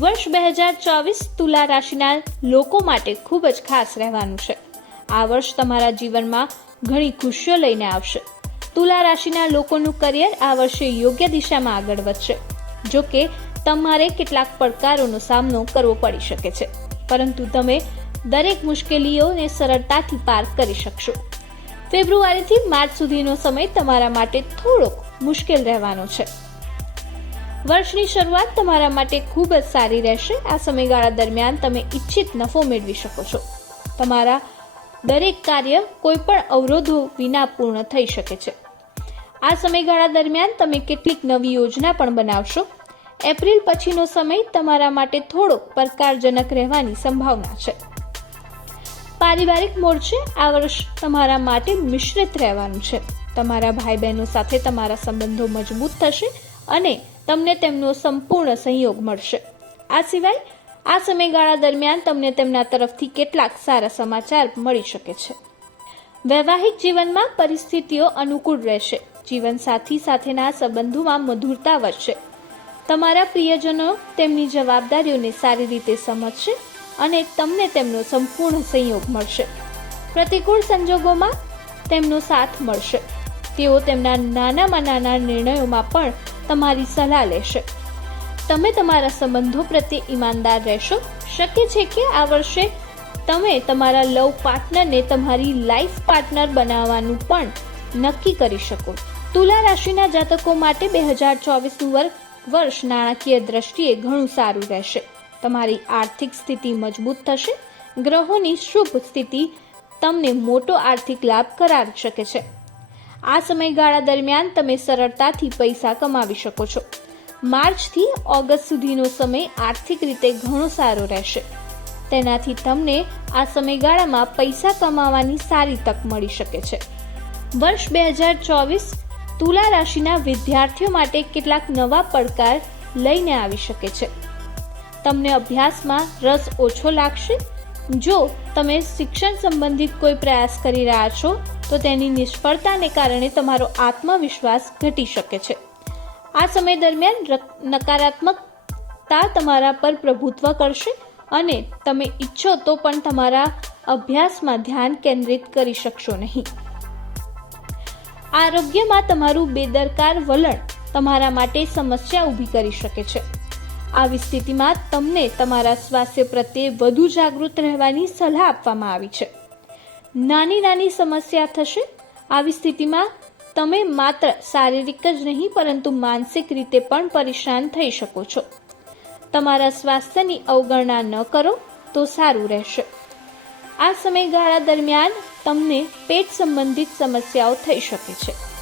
વર્ષ બે હજાર ચોવીસ તુલા રાશિના લોકો માટે ખૂબ જ ખાસ રહેવાનું છે. આ વર્ષ તમારા જીવનમાં ઘણી ખુશીઓ લઈને આવશે. તુલા રાશિના લોકોનું કરિયર આ વર્ષે યોગ્ય દિશામાં આગળ વધશે. જો કે, તમારે કેટલાક પડકારોનો સામનો કરવો પડી શકે છે. પરંતુ તમે દરેક મુશ્કેલીઓને સરળતાથી પાર કરી શકશો. ફેબ્રુઆરીથી માર્ચ સુધીનો સમય તમારા માટે થોડોક મુશ્કેલ રહેવાનો છે. વર્ષની શરૂઆત તમારા માટે ખૂબ જ સારી રહેશે. આ સમયગાળા દરમિયાન તમે ઈચ્છિત નફો મેળવી શકો છો. તમારા દરેક કાર્ય કોઈ પણ અવરોધો વિના પૂર્ણ થઈ શકે છે. આ સમયગાળા દરમિયાન તમે કેટલીક નવી યોજના પણ બનાવશો. એપ્રિલ પછીનો સમય તમારા માટે થોડો પડકારજનક રહેવાની સંભાવના છે. પારિવારિક મોરચે આ વર્ષ તમારા માટે મિશ્રિત રહેવાનું છે. તમારા ભાઈ બહેનો સાથે તમારા સંબંધો મજબૂત થશે અને તમને તેમનો સંપૂર્ણ સહયોગ મળશે. આ સિવાય, આ સમયગાળા દરમિયાન તમને તેમના તરફથી કેટલાક સારા સમાચાર મળી શકે છે. વૈવાહિક જીવનમાં પરિસ્થિતિઓ અનુકૂળ રહેશે. જીવનસાથી સાથેના સંબંધોમાં મધુરતા વધશે. તમારા પ્રિયજનો તેમની જવાબદારીઓને સારી રીતે સમજશે અને તમને તેમનો સંપૂર્ણ સંયોગ મળશે. પ્રતિકૂળ સંજોગોમાં તેમનો સાથ મળશે. તેઓ તેમના નાનામાં નાના નિર્ણયોમાં પણ તમારી સલાહ લેશે. તમે તમારા સંબંધો પ્રત્યે ઈમાનદાર રહેશો. શક્ય છે કે આ વર્ષે તમે તમારા લવ પાર્ટનરને તમારી લાઈફ પાર્ટનર બનાવવાનું પણ નક્કી કરી શકો. તુલા રાશિના જાતકો માટે બે હજાર ચોવીસનું વર્ષ નાણાકીય દ્રષ્ટિએ ઘણું સારું રહેશે. તમારી આર્થિક સ્થિતિ મજબૂત થશે. ગ્રહોની શુભ સ્થિતિ તમને મોટો આર્થિક લાભ કરાવી શકે છે. આ સમયગાળા દરમિયાન તમે સરળતાથી પૈસા કમાવી શકો છો. માર્ચથી ઓગસ્ટ સુધીનો સમય આર્થિક રીતે ઘણો સારો રહેશે. તેનાથી તમને આ સમયગાળામાં પૈસા કમાવાની સારી તક મળી શકે છે. વર્ષ બે હજાર ચોવીસ તુલા રાશિના વિદ્યાર્થીઓ માટે કેટલાક નવા પડકાર લઈને આવી શકે છે. તમને અભ્યાસમાં રસ ઓછો લાગશે જો તમે શિક્ષણ સંબંધિત કોઈ પ્રયાસ કરી રહ્યા છો, તો તેની નિષ્ફળતાને કારણે તમારો આત્મવિશ્વાસ ઘટી શકે છે. આ સમય દરમિયાન નકારાત્મકતા તમારા પર પ્રભુત્વ કરશે અને તમે ઈચ્છો તો પણ તમારા અભ્યાસમાં ધ્યાન કેન્દ્રિત કરી શકશો નહીં. આરોગ્યમાં તમારું બેદરકાર વલણ તમારા માટે સમસ્યા ઊભી કરી શકે છે. આવી સ્થિતિમાં તમને તમારા સ્વાસ્થ્ય પ્રત્યે વધુ જાગૃત રહેવાની સલાહ આપવામાં આવી છે. નાની નાની સમસ્યા થશે. આવી સ્થિતિમાં તમે માત્ર શારીરિક જ નહીં, પરંતુ માનસિક રીતે પણ પરેશાન થઈ શકો છો. તમારા સ્વાસ્થ્યની અવગણના ન કરો તો સારું રહેશે. આ સમયગાળા દરમિયાન તમને પેટ સંબંધિત સમસ્યાઓ થઈ શકે છે.